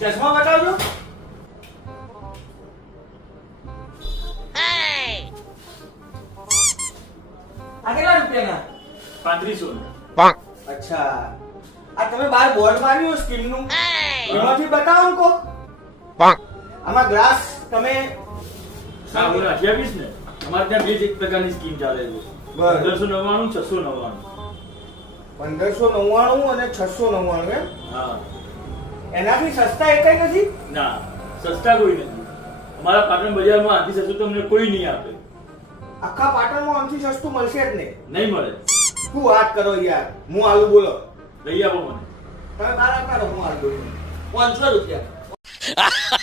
ચશ્મા બતાવજો. આ કેટલા રૂપિયાના? 3500. અચ્છા, આ તમે બાર બોર્ડ માર્યું સ્કીમ નું, એમાંથી બતાવો ને કોક. આમાં ગ્લાસ તમે હા, હું રાખી આપીશ ને. અમારે ત્યાં બે જ એક પ્રકારની સ્કીમ ચાલે છે. 1599, 699. 1599 અને 699 એમ? હા. એનાથી સસ્તા એકેય નથી? ના, સસ્તા કોઈ નથી. અમારા પાટણ બજારમાં આથી સસ્તું તમને કોઈ નહીં આપે. આખા પાટણમાં આમથી સસ્તું મળશે જ નહીં. નહીં મળે. શું વાત કરો યાર, હું આલુ બોલો. લઈ આવો મને. તમે બહાર આવતા રહો, હું આલુ બોલું. 500 રૂપિયા.